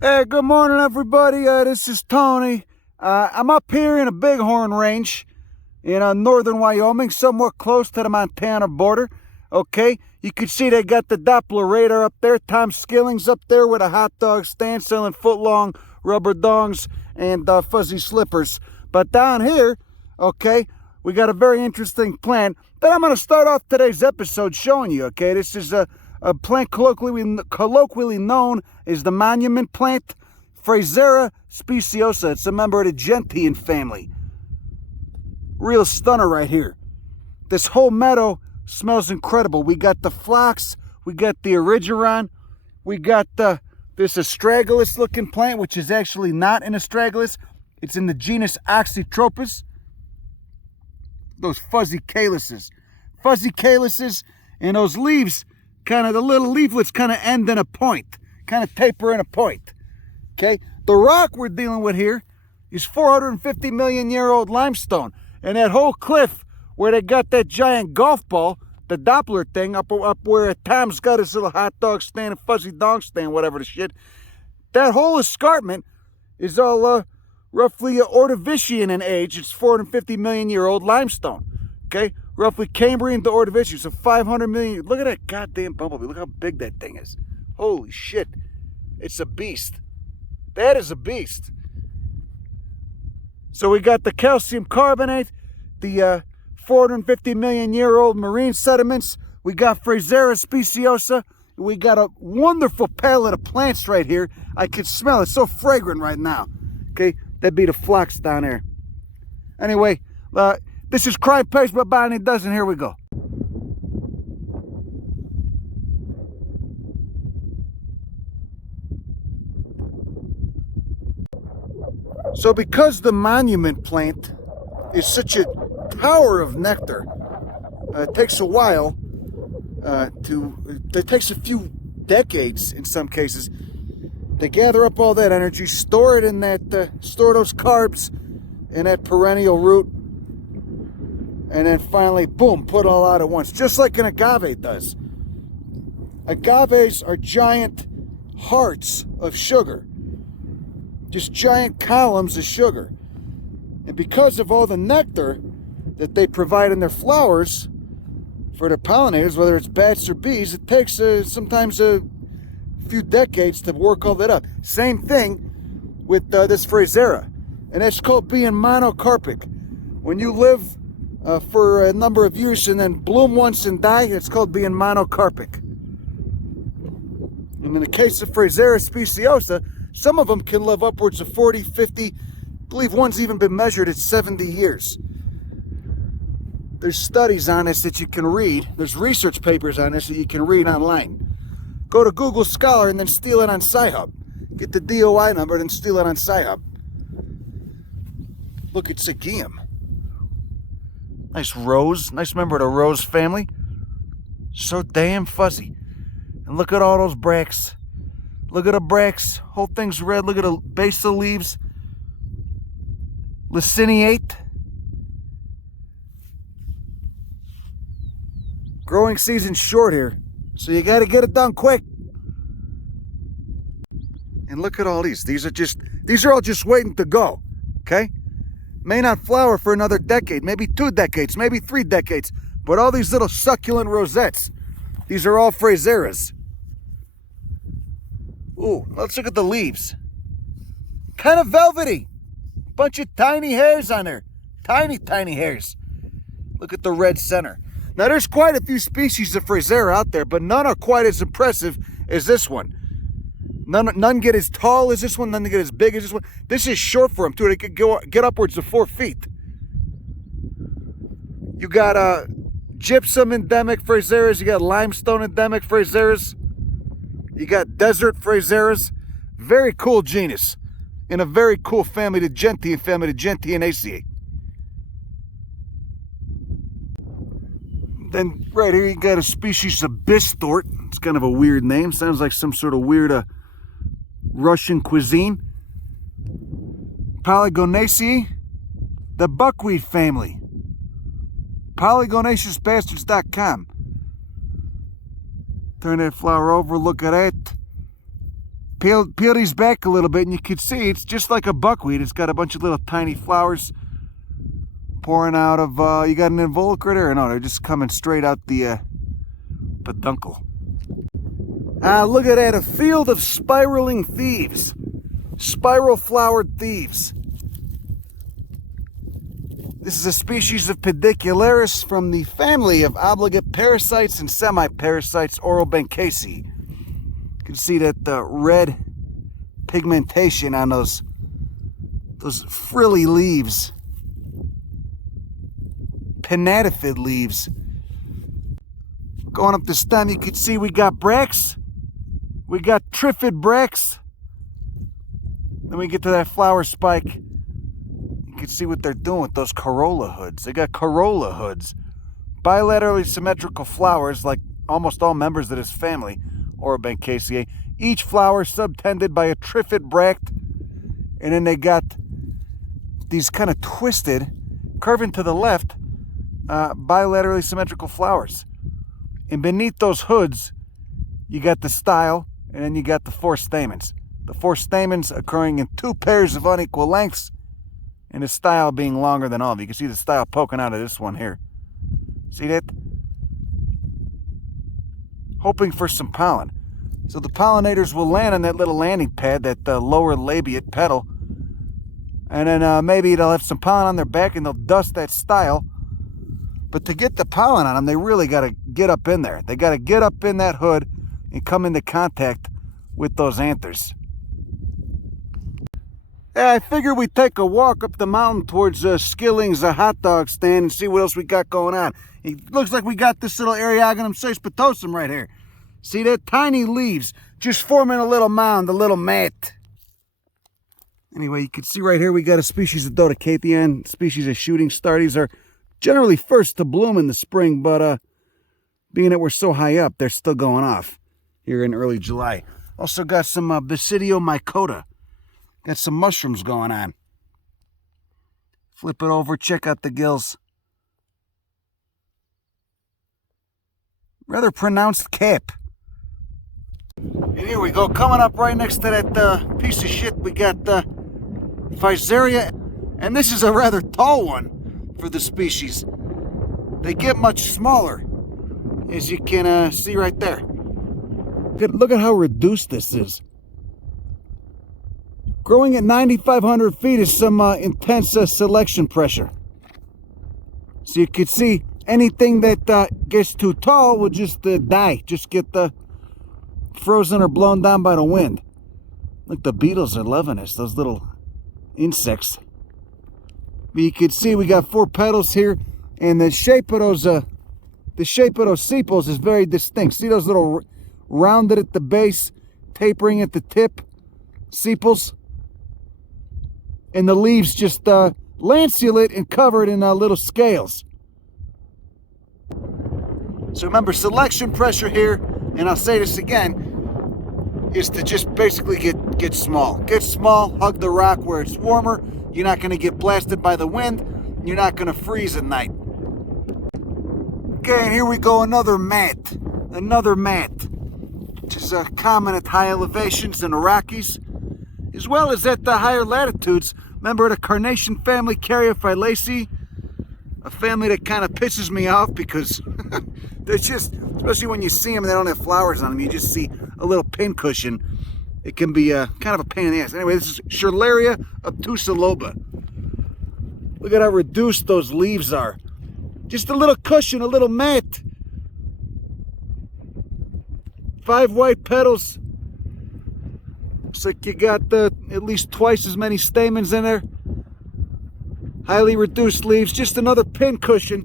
Hey, good morning, everybody. This is Tony. I'm up here in a Bighorn range in northern Wyoming, somewhat close to the Montana border. Okay, you can see they got the Doppler radar up there. Tom Skilling's up there with a hot dog stand selling foot-long rubber dongs and fuzzy slippers. But down here, okay, we got a very interesting plant that I'm going to start off today's episode showing you. Okay, this is a plant colloquially known as the monument plant, Frasera speciosa. It's a member of the gentian family. Real stunner right here. This whole meadow smells incredible. We got the phlox, we got the erigeron, we got this astragalus looking plant, which is actually not an astragalus. It's in the genus Oxytropis. Those fuzzy calyces. Fuzzy calyces, and those leaves, kind of the little leaflets kind of end in a point, kind of taper in a point. Okay, the rock we're dealing with here is 450 million year old limestone, and that whole cliff where they got that giant golf ball, the Doppler thing, up where Tom's got his little hot dog stand and fuzzy dog stand, whatever the shit. That whole escarpment is all roughly Ordovician in age. It's 450 million year old limestone. Okay, roughly Cambrian to Ordovician, so 500 million. Look at that goddamn bumblebee. Look how big that thing is. Holy shit. It's a beast. That is a beast. So we got the calcium carbonate, the 450 million year old marine sediments. We got Frasera speciosa. We got a wonderful palette of plants right here. I can smell it. It's so fragrant right now. Okay, that'd be the phlox down there. Anyway, this is Crime Pays by Bonnie Dozen. Here we go. So because the monument plant is such a tower of nectar, it takes a while it takes a few decades in some cases to gather up all that energy, store it in that, store those carbs in that perennial root, and then finally, boom, put it all out at once, just like an agave does. Agaves are giant hearts of sugar. Just giant columns of sugar. And because of all the nectar that they provide in their flowers for their pollinators, whether it's bats or bees, it takes sometimes a few decades to work all that up. Same thing with this Frasera. And that's called being monocarpic. When you live for a number of years and then bloom once and die, it's called being monocarpic. And in the case of Frasera speciosa, some of them can live upwards of 40, 50, I believe one's even been measured at 70 years. There's studies on this that you can read. There's research papers on this that you can read online. Go to Google Scholar and then steal it on Sci-Hub. Get the DOI number and then steal it on Sci-Hub. Look, it's a Geum. Nice rose. Nice member of the rose family. So damn fuzzy. And look at all those bracts. Look at the bracts. Whole thing's red. Look at the base of the leaves. Licineate. Growing season's short here, so you got to get it done quick. And look at all these. These are all just waiting to go. Okay? May not flower for another decade, maybe 2 decades, maybe 3 decades. But all these little succulent rosettes, these are all Fraseras. Ooh, let's look at the leaves. Kind of velvety. Bunch of tiny hairs on there. Tiny, tiny hairs. Look at the red center. Now, there's quite a few species of Frasera out there, but none are quite as impressive as this one. None get as tall as this one, none get as big as this one. This is short for them, too. They could get upwards of 4 feet. You got gypsum endemic Fraseras. You got limestone endemic Fraseras. You got desert Fraseras. Very cool genus. In a very cool family, the gentian family, the Gentianaceae. Then right here you got a species of bistort. It's kind of a weird name. Sounds like some sort of weird Russian cuisine. Polygonaceae. The buckwheat family. Polygonaceousbastards.com. Turn that flower over, look at it. Peel these back a little bit and you can see it's just like a buckwheat. It's got a bunch of little tiny flowers pouring out of, you got an involucre there? No, they're just coming straight out the peduncle. Look at that, a field of spiraling thieves. Spiral flowered thieves. This is a species of pedicularis from the family of obligate parasites and semi-parasites, Orobanchaceae. You can see that red pigmentation on those frilly leaves. Pinnatifid leaves. Going up the stem, you can see we got bracts. We got trifid bracts. Then we get to that flower spike. You can see what they're doing with those corolla hoods. They got corolla hoods. Bilaterally symmetrical flowers like almost all members of this family, Orobanchaceae. Each flower subtended by a trifid bract. And then they got these kind of twisted, curving to the left, bilaterally symmetrical flowers. And beneath those hoods, you got the style, and then you got the 4 stamens. The 4 stamens occurring in 2 pairs of unequal lengths, and the style being longer than all of you. You can see the style poking out of this one here. See that? Hoping for some pollen. So the pollinators will land on that little landing pad, that lower labiate petal, and then maybe they'll have some pollen on their back and they'll dust that style. But to get the pollen on them, they really got to get up in there. They got to get up in that hood and come into contact with those anthers. Yeah, I figured we'd take a walk up the mountain towards Skilling's hot dog stand and see what else we got going on. It looks like we got this little Eriogonum cespitosum right here. See that? Tiny leaves just forming a little mound, a little mat. Anyway, you can see right here we got a species of Dodecathion, species of shooting star. These are generally first to bloom in the spring, but being that we're so high up, they're still going off here in early July. Also got some Basidiomycota. Got some mushrooms going on. Flip it over, check out the gills. Rather pronounced cap. And here we go, coming up right next to that piece of shit, we got Fusaria, and this is a rather tall one for the species. They get much smaller, as you can see right there. Look at how reduced this is. Growing at 9,500 feet is some intense selection pressure. So you can see anything that gets too tall will just die, just get frozen or blown down by the wind. Look, the beetles are loving this, those little insects. But you can see we got 4 petals here, and the shape of those sepals is very distinct. See those little rounded at the base, tapering at the tip sepals? And the leaves just lanceolate and covered in little scales. So remember, selection pressure here, and I'll say this again, is to just basically get small. Get small, hug the rock where it's warmer. You're not going to get blasted by the wind. You're not going to freeze at night. Okay, and here we go, another mat. Another mat, which is common at high elevations in the Rockies, as well as at the higher latitudes. Member of the carnation family, Caryophyllaceae, a family that kind of pisses me off because they're just, especially when you see them and they don't have flowers on them, you just see a little pincushion. It can be kind of a pain in the ass. Anyway, this is Sherlaria, obtusa, loba. Look at how reduced those leaves are. Just a little cushion, a little mat. 5 white petals. Looks like you got at least twice as many stamens in there. Highly reduced leaves. Just another pincushion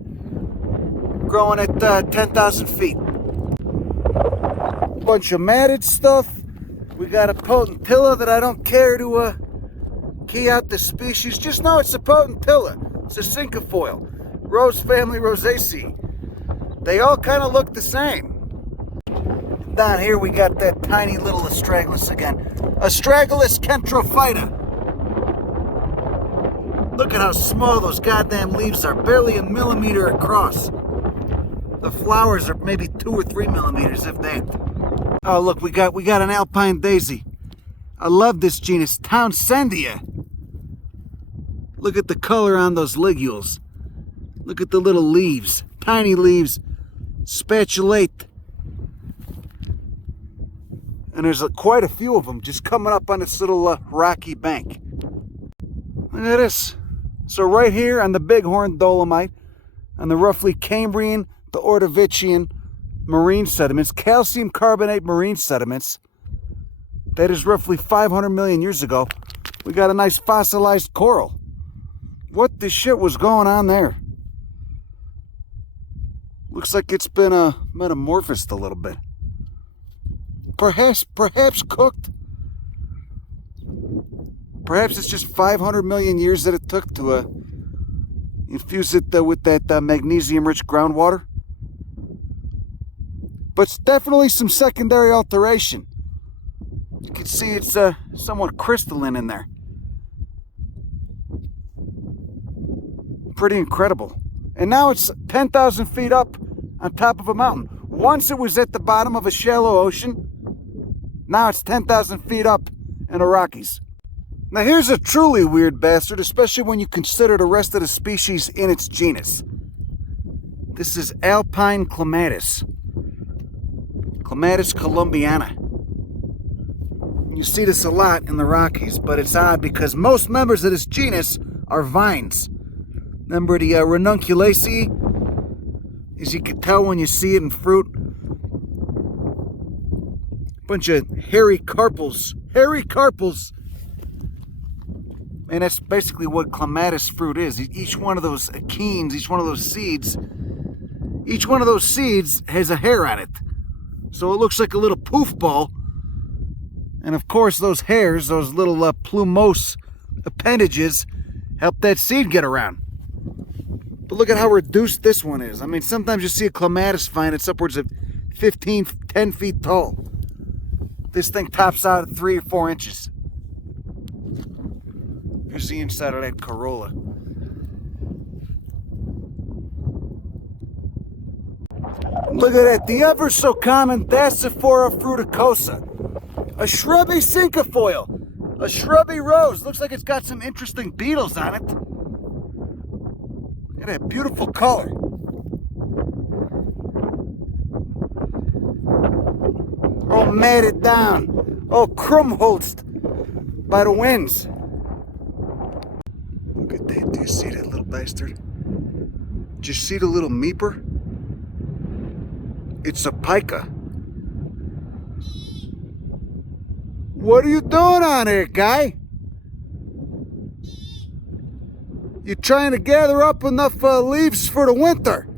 growing at 10,000 feet. Bunch of matted stuff. We got a potentilla that I don't care to key out the species. Just know it's a potentilla. It's a cinquefoil. Rose family Rosaceae. They all kind of look the same. Down here we got that tiny little Astragalus again. Astragalus Kentro. Look at how small those goddamn leaves are. Barely a millimeter across. The flowers are maybe 2 or 3 millimeters, if that. Oh look, we got an Alpine daisy. I love this genus, Townsendia. Look at the color on those ligules. Look at the little leaves, tiny leaves, spatulate. And there's quite a few of them just coming up on this little rocky bank. Look at this. So right here on the Bighorn Dolomite, on the roughly Cambrian to Ordovician marine sediments, calcium carbonate marine sediments, that is roughly 500 million years ago, we got a nice fossilized coral. What the shit was going on there? Looks like it's been metamorphosed a little bit. Perhaps cooked. Perhaps it's just 500 million years that it took to infuse it with that magnesium-rich groundwater. But it's definitely some secondary alteration. You can see it's somewhat crystalline in there. Pretty incredible. And now it's 10,000 feet up on top of a mountain. Once it was at the bottom of a shallow ocean. Now it's 10,000 feet up in the Rockies. Now here's a truly weird bastard, especially when you consider the rest of the species in its genus. This is Alpine Clematis. Clematis colombiana. You see this a lot in the Rockies, but it's odd because most members of this genus are vines. Remember the Ranunculaceae? As you can tell when you see it in fruit. Bunch of hairy carpels. Hairy carpels! And that's basically what clematis fruit is. Each one of those achenes, each one of those seeds has a hair on it. So it looks like a little poof ball. And of course those hairs, those little plumose appendages, help that seed get around. But look at how reduced this one is. I mean, sometimes you see a clematis vine, it's upwards of 10 feet tall. This thing tops out at 3 or 4 inches. Here's the inside of that corolla. Look at that, the ever so common Dasyphora fruticosa. A shrubby cinquefoil. A shrubby rose. Looks like it's got some interesting beetles on it. Look at that beautiful color. All matted down. All krumholzed by the winds. Look at that. Do you see that little bastard? Did you see the little meeper? It's a pika. What are you doing on here, guy? You trying to gather up enough leaves for the winter?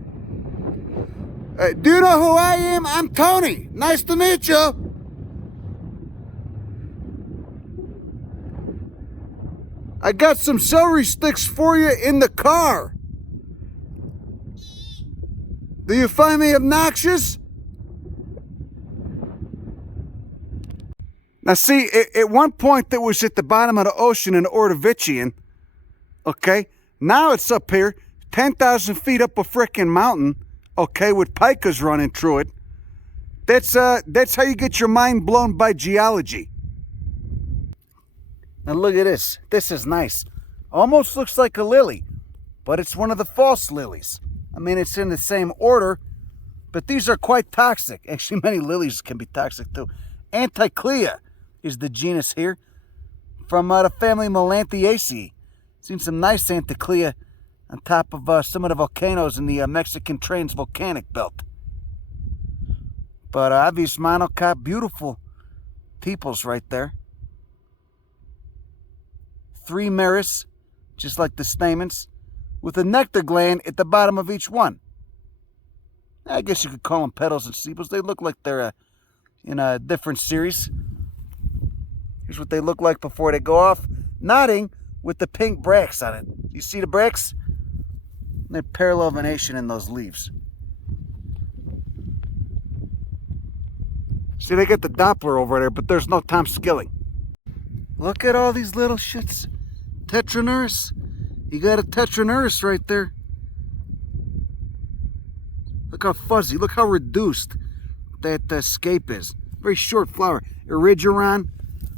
Do you know who I am? I'm Tony. Nice to meet you. I got some celery sticks for you in the car. Do you find me obnoxious? Now see, at one point that was at the bottom of the ocean in Ordovician, okay? Now it's up here, 10,000 feet up a frickin' mountain, okay, with pikas running through it. That's how you get your mind blown by geology. Now look at this. This is nice. Almost looks like a lily, but it's one of the false lilies. I mean, it's in the same order, but these are quite toxic. Actually, many lilies can be toxic too. Anticlea is the genus here, from the family Melanthiaceae. Seen some nice Anticlea on top of some of the volcanoes in the Mexican Transvolcanic belt. But obvious monocot, beautiful tepals right there. 3 meris, just like the stamens, with a nectar gland at the bottom of each one. I guess you could call them petals and sepals. They look like they're in a different series. Here's what they look like before they go off, nodding with the pink bracts on it. You see the bracts? They're parallel venation in those leaves. See, they got the Doppler over there, but there's no Tom Skilling. Look at all these little shits. Tetra Nurse. You got a Tetra Nurse right there. Look how fuzzy, look how reduced that scape is. Very short flower. Erigeron.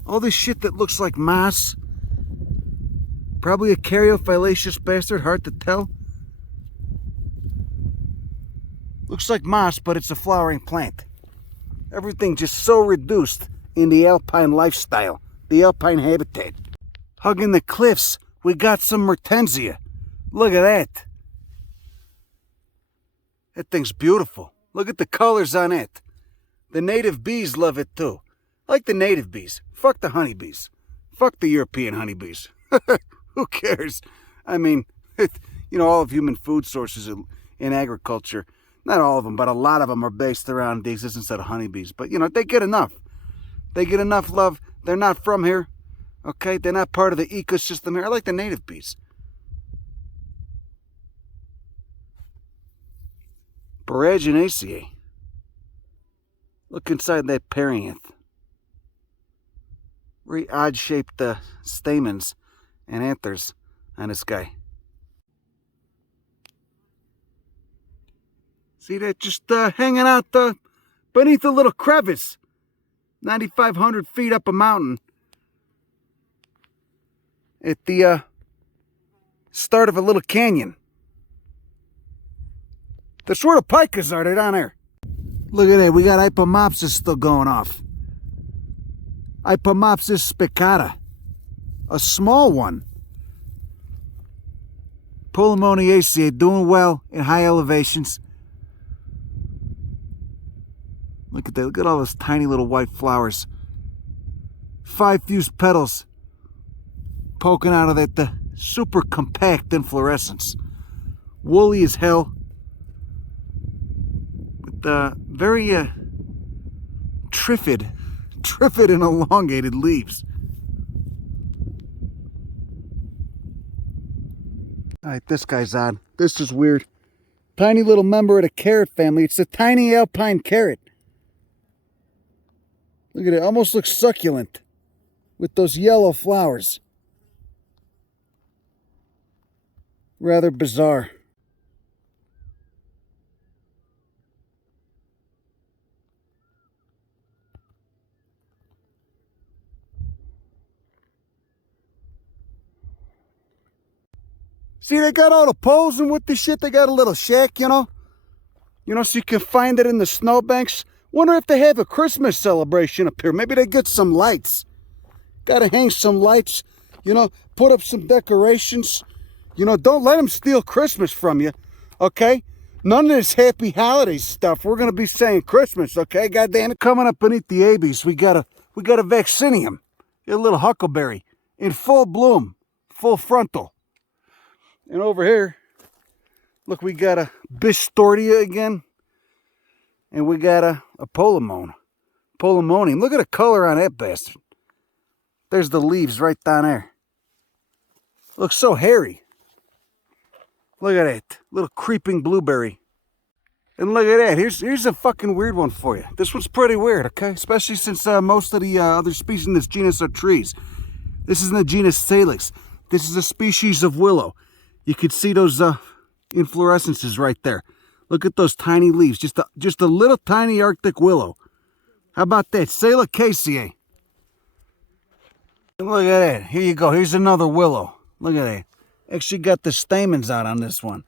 All this shit that looks like moss. Probably a caryophyllaceous bastard, hard to tell. Looks like moss, but it's a flowering plant. Everything just so reduced in the alpine lifestyle, the alpine habitat. Hugging the cliffs, we got some Martensia. Look at that. That thing's beautiful. Look at the colors on it. The native bees love it too. I like the native bees. Fuck the honeybees. Fuck the European honeybees. Who cares? I mean, all of human food sources in agriculture, not all of them, but a lot of them are based around the existence of honeybees. But, they get enough. They get enough love. They're not from here. Okay? They're not part of the ecosystem here. I like the native bees. Boraginaceae. Look inside that perianth. Very odd-shaped stamens and anthers on this guy. See that just hanging out beneath a little crevice. 9,500 feet up a mountain. At the start of a little canyon. That's where the pikas are. They're down there. Look at that. We got Hypomopsis still going off. Hypomopsis speccata. A small one. Polemoniaceae doing well in high elevations. Look at that. Look at all those tiny little white flowers. 5 fused petals poking out of that super compact inflorescence. Woolly as hell. With very triffid and elongated leaves. Alright, this guy's on. This is weird. Tiny little member of the carrot family. It's a tiny Alpine Carrot. Look at it. Almost looks succulent. With those yellow flowers. Rather bizarre. See, they got all the poles and with this shit. They got a little shack, so you can find it in the snowbanks. Wonder if they have a Christmas celebration up here. Maybe they get some lights. Gotta hang some lights, put up some decorations. Don't let them steal Christmas from you, okay? None of this happy holidays stuff. We're gonna be saying Christmas, okay? Goddamn it. Coming up beneath the abies, we got a vaccinium, a little huckleberry in full bloom, full frontal. And over here, look, we got a Bistortia again. And we got a Polemonium. Look at the color on that bastard. There's the leaves right down there. Looks so hairy. Look at that. Little creeping blueberry. And look at that. Here's a fucking weird one for you. This one's pretty weird, okay? Especially since most of the other species in this genus are trees. This is in the genus Salix. This is a species of willow. You can see those inflorescences right there. Look at those tiny leaves. Just a little tiny Arctic willow. How about that? Kelseya. Look at that. Here you go. Here's another willow. Look at that. Actually got the stamens out on this one.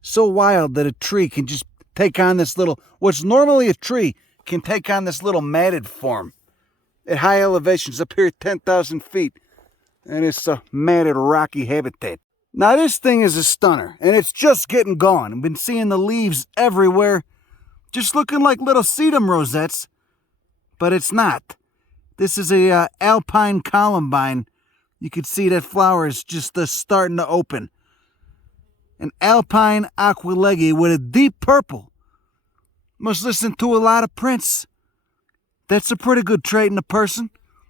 So wild that a tree can just take on this little... What's normally a tree can take on this little matted form. At high elevations up here at 10,000 feet. And it's a matted rocky habitat. Now this thing is a stunner, and it's just getting going. I've been seeing the leaves everywhere, just looking like little sedum rosettes, but it's not. This is a Alpine columbine. You can see that flower is just starting to open. An Alpine aquilege with a deep purple. Must listen to a lot of Prince. That's a pretty good trait in a person.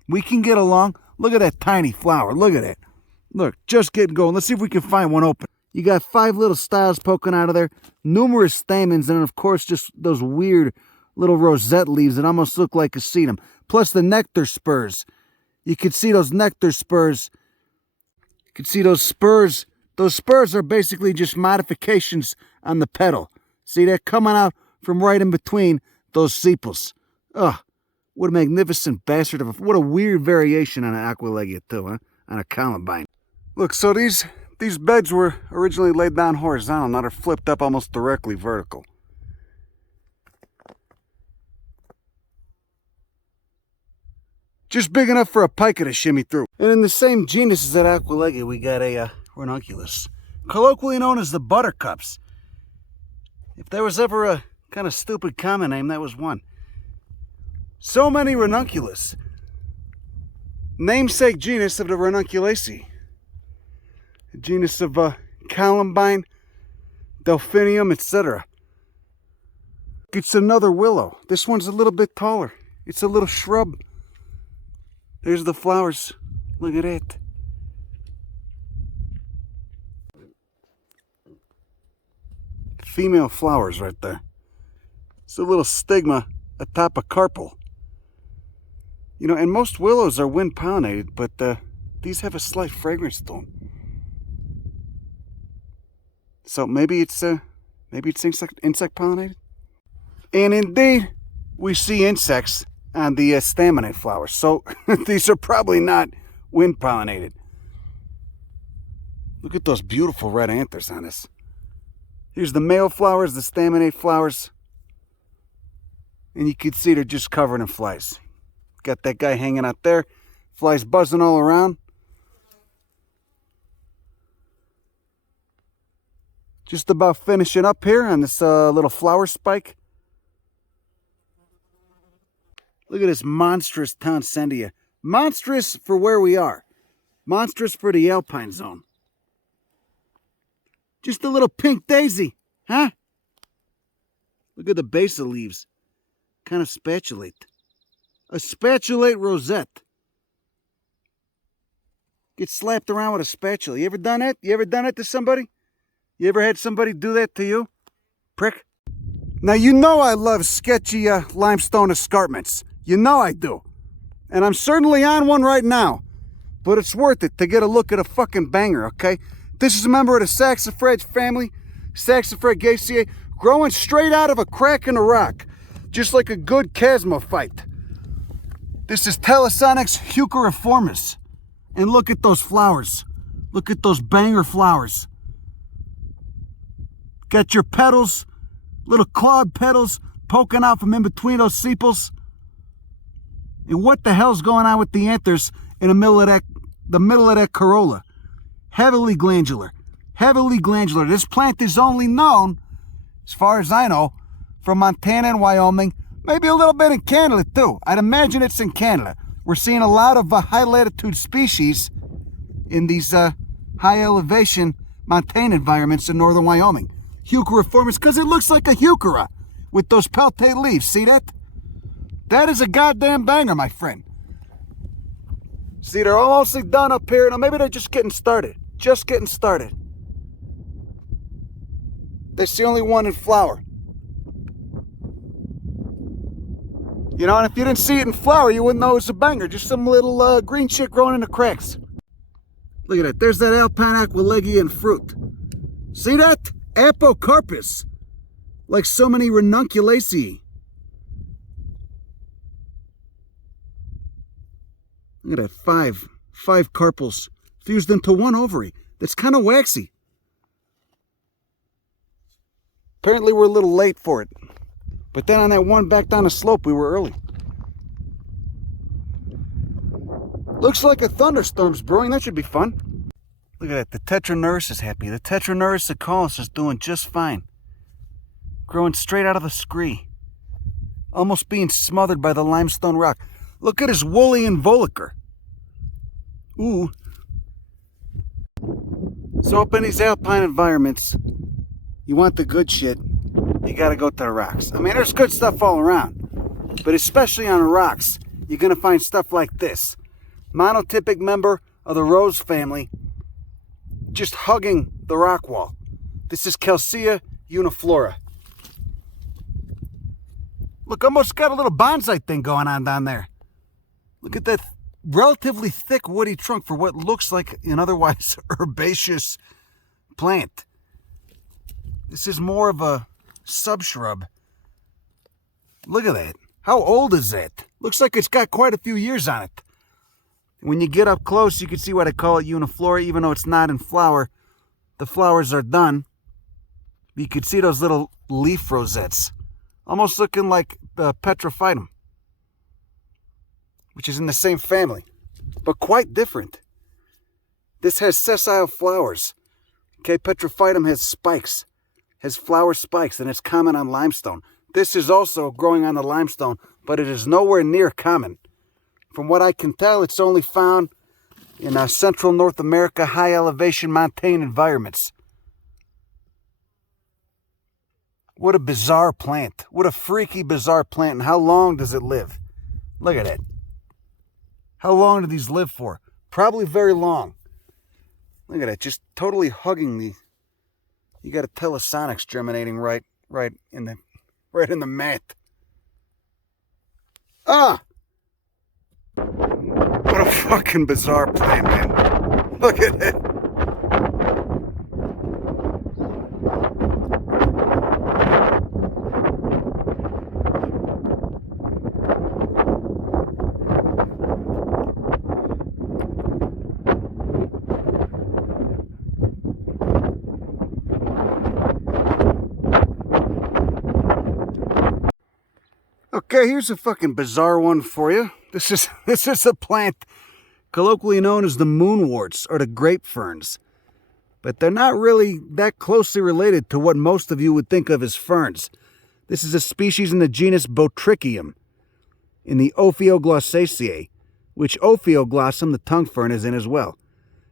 We can get along. Look at that tiny flower. Look at it. Look, just getting going. Let's see if we can find one open. You got 5 little styles poking out of there. Numerous stamens. And, of course, just those weird little rosette leaves that almost look like a sedum. Plus the nectar spurs. You can see those nectar spurs. You can see those spurs. Those spurs are basically just modifications on the petal. See, they're coming out from right in between those sepals. Ugh. What a magnificent bastard of a... What a weird variation on an Aquilegia too, huh? On a columbine. Look, so these beds were originally laid down horizontal. Now they're flipped up almost directly vertical. Just big enough for a pika to shimmy through. And in the same genus as that Aquilegia, we got a Ranunculus, colloquially known as the buttercups. If there was ever a kind of stupid common name, that was one. So many Ranunculus. Namesake genus of the Ranunculaceae. A genus of columbine, delphinium, etc. It's another willow. This one's a little bit taller. It's a little shrub. There's the flowers. Look at it. Female flowers right there. It's a little stigma atop a carpel. You know, and most willows are wind pollinated, but these have a slight fragrance to them. So maybe it's insect pollinated. And indeed, we see insects on the staminate flowers. So these are probably not wind pollinated. Look at those beautiful red anthers on this. Here's the male flowers, the staminate flowers. And you can see they're just covered in flies. Got that guy hanging out there. Flies buzzing all around. Just about finishing up here on this little flower spike. Look at this monstrous Townsendia. Monstrous for where we are. Monstrous for the Alpine zone. Just a little pink daisy, huh? Look at the base of leaves. Kind of spatulate. A spatulate rosette. Get slapped around with a spatula. You ever done that? You ever done it to somebody? You ever had somebody do that to you? Prick. Now you know I love sketchy limestone escarpments. You know I do. And I'm certainly on one right now. But it's worth it to get a look at a fucking banger, okay? This is a member of the Saxifrage family, Saxifragaceae, growing straight out of a crack in the rock. Just like a good chasmophyte. This is Telesonics Heucheriformis. And look at those flowers. Look at those banger flowers. Got your petals, little clawed petals poking out from in between those sepals. And what the hell's going on with the anthers in the middle of that corolla? Heavily glandular. Heavily glandular. This plant is only known, as far as I know, from Montana and Wyoming. Maybe a little bit in Canada too. I'd imagine it's in Canada. We're seeing a lot of high latitude species in these high elevation montane environments in northern Wyoming. Heucheriformis, because it looks like a heuchera with those peltate leaves. See that? That is a goddamn banger, my friend. See, they're almost done up here. Now, maybe they're just getting started. Just getting started. That's the only one in flower. You know, and if you didn't see it in flower, you wouldn't know it was a banger. Just some little green shit growing in the cracks. Look at that. There's that Alpine Aquilegia in fruit. See that? Apocarpus. Like so many Ranunculaceae. Look at that. Five carpels fused into one ovary. That's kind of waxy. Apparently we're a little late for it. But then on that one back down the slope, we were early. Looks like a thunderstorm's brewing. That should be fun. Look at that. The Tetra Nurse is happy. The Tetra Nurse is doing just fine. Growing straight out of the scree. Almost being smothered by the limestone rock. Look at his woolly involucre. Ooh. So up in these alpine environments, you want the good shit, you gotta go to the rocks. I mean, there's good stuff all around, but especially on the rocks, you're gonna find stuff like this. Monotypic member of the rose family, just hugging the rock wall. This is Kelsea Uniflora. Look, almost got a little bonsai thing going on down there. Look at that relatively thick woody trunk for what looks like an otherwise herbaceous plant. This is more of a subshrub. Look at that. How old is that? Looks like it's got quite a few years on it. When you get up close, you can see what I call it Uniflora, even though it's not in flower. The flowers are done. You can see those little leaf rosettes, almost looking like Petraphytum, which is in the same family, but quite different. This has sessile flowers. Okay, Petraphytum has spikes, has flower spikes, and it's common on limestone. This is also growing on the limestone, but it is nowhere near common. From what I can tell, it's only found in central North America, high elevation montane environments. What a bizarre plant. What a freaky, bizarre plant. And how long does it live? Look at it. How long do these live for? Probably very long. Look at it, just totally hugging the... You got a Telesonics germinating right in the mat. Ah! What a fucking bizarre plant, man. Look at it. Okay, here's a fucking bizarre one for you. This is a plant colloquially known as the moonworts or the grape ferns. But they're not really that closely related to what most of you would think of as ferns. This is a species in the genus Botrychium in the Ophioglossacea, which Ophioglossum, the tongue fern, is in as well.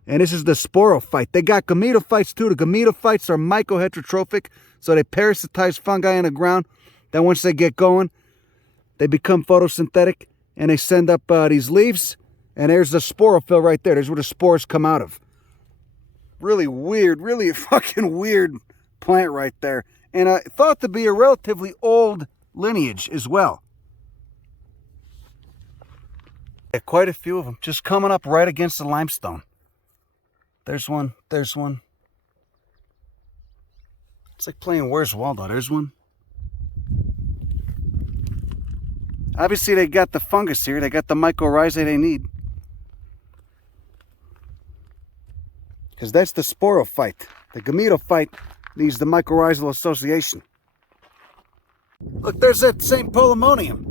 And this is the sporophyte. They got gametophytes too. The gametophytes are mycoheterotrophic, so they parasitize fungi in the ground. Then once they get going, they become photosynthetic, and they send up these leaves, and there's the sporophyll right there. There's where the spores come out of. Really weird, really fucking weird plant right there. And thought to be a relatively old lineage as well. Yeah, quite a few of them, just coming up right against the limestone. There's one, there's one. It's like playing Where's Waldo. There's one. Obviously, they got the fungus here. They got the mycorrhizae they need. Because that's the sporophyte. The gametophyte needs the mycorrhizal association. Look, there's that same polemonium.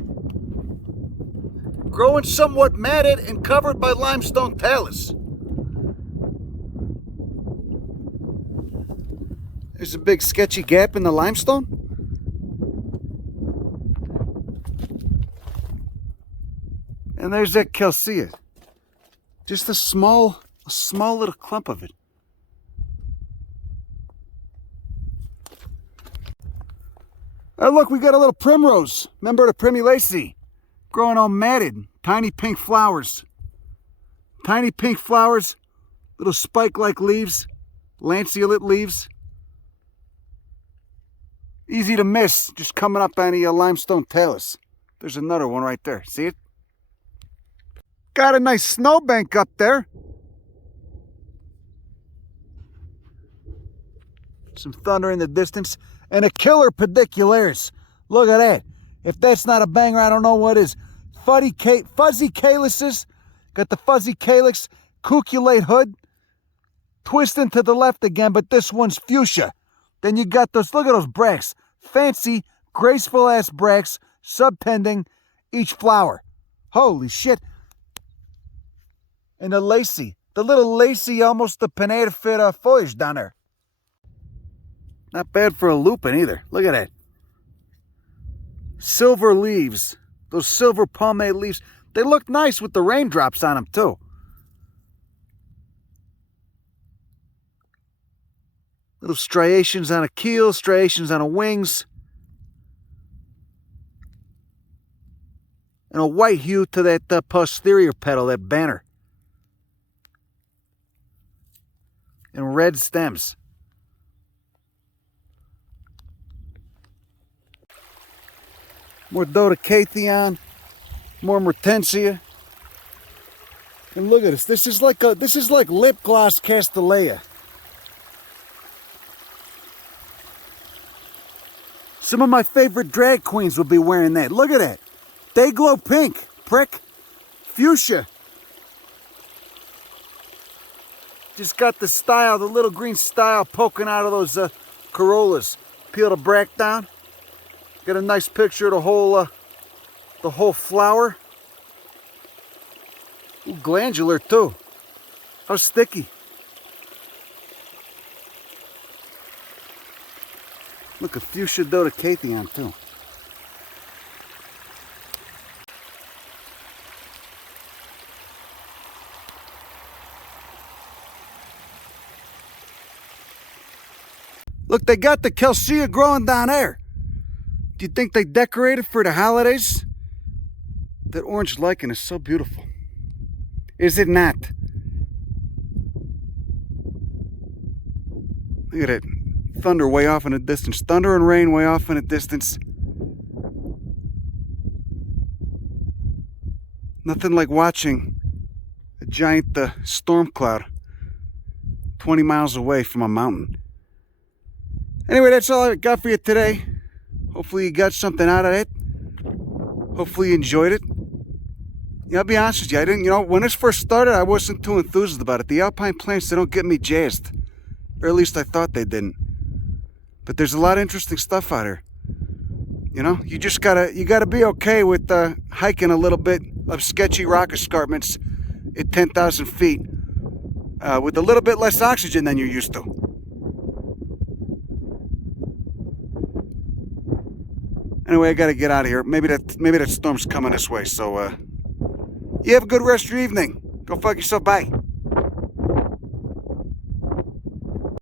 Growing somewhat matted and covered by limestone talus. There's a big sketchy gap in the limestone. And there's that Kelseya. Just a small little clump of it. Oh, look, we got a little primrose. Remember the primulaceae? Growing all matted. Tiny pink flowers. Tiny pink flowers. Little spike-like leaves. Lanceolate leaves. Easy to miss. Just coming up on the limestone talus. There's another one right there. See it? Got a nice snowbank up there. Some thunder in the distance. And a killer pedicularis. Look at that. If that's not a banger, I don't know what is. Fuzzy calyces. Got the fuzzy calyx. Cuculate hood. Twisting to the left again, but this one's fuchsia. Then you got those, look at those bracts. Fancy, graceful ass bracts. Subtending each flower. Holy shit. And the lacy. The little lacy, almost the pinnatifid foliage down there. Not bad for a lupin either. Look at that. Silver leaves. Those silver pomade leaves. They look nice with the raindrops on them too. Little striations on a keel, striations on a wings. And a white hue to that posterior petal, that banner. And red stems. More Dodecatheon, more Martensia. And look at this. This is like lip gloss Castellea. Some of my favorite drag queens will be wearing that. Look at that. They glow pink, prick. Fuchsia. Just got the style, the little green style poking out of those corollas. Peel the bract down. Get a nice picture of the whole flower. Ooh, glandular too. How sticky. Look, a fuchsia dodecatheon too. Look, they got the Kelseya growing down there. Do you think they decorated for the holidays? That orange lichen is so beautiful. Is it not? Look at it. Thunder way off in the distance. Thunder and rain way off in the distance. Nothing like watching a giant storm cloud 20 miles away from a mountain. Anyway, that's all I got for you today. Hopefully you got something out of it. Hopefully you enjoyed it. Yeah, I'll be honest with you, I didn't, when this first started, I wasn't too enthused about it. The alpine plants, they don't get me jazzed. Or at least I thought they didn't. But there's a lot of interesting stuff out here. You just gotta be okay with hiking a little bit of sketchy rock escarpments at 10,000 feet with a little bit less oxygen than you're used to. Anyway, I gotta get out of here. Maybe that storm's coming this way. So, you have a good rest of your evening. Go fuck yourself. Bye.